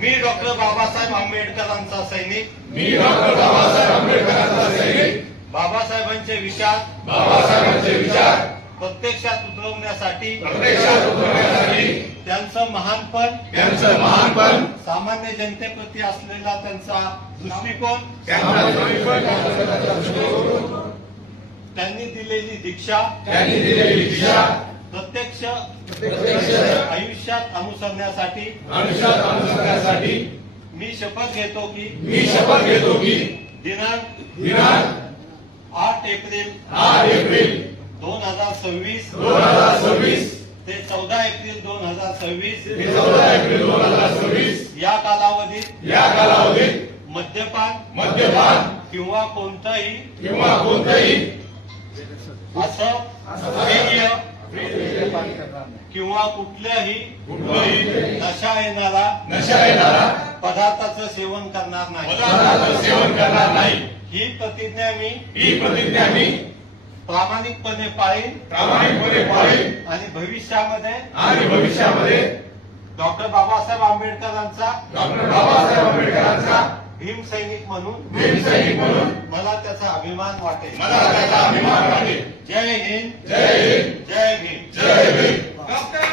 मी doctor Babasaheb आंबेडकरांचा सैनिक. मी doctor Babasaheb आंबेडकरांचा सैनिक. बाबासाहेबांचे विचार बाबासाहेबांचे विचार प्रत्यक्षात उतरवण्यासाठी त्यांचं महानपण सामान्य जनतेप्रती असलेला त्यांचा दृष्टिकोन त्यांनी दिलेली दीक्षा प्रत्यक्ष आयुष्यात अनुसरण्यासाठी मी शपथ घेतो की दिनांक 8 एप्रिल 2026 ते 14 एप्रिल 2026 या कालावधीत मद्यपान किंवा कोणतंही असह्य किंवा कुठल्याही नशा येणारा पदार्थाचं सेवन करणार नाही. ही प्रतिज्ञा मी प्रामाणिकपणे पाळीन आणि भविष्यामध्ये डॉक्टर बाबासाहेब आंबेडकरांचा भीम सैनिक म्हणून मला त्याचा अभिमान वाटेल. जय हिंद. जय भीम. डॉक्टर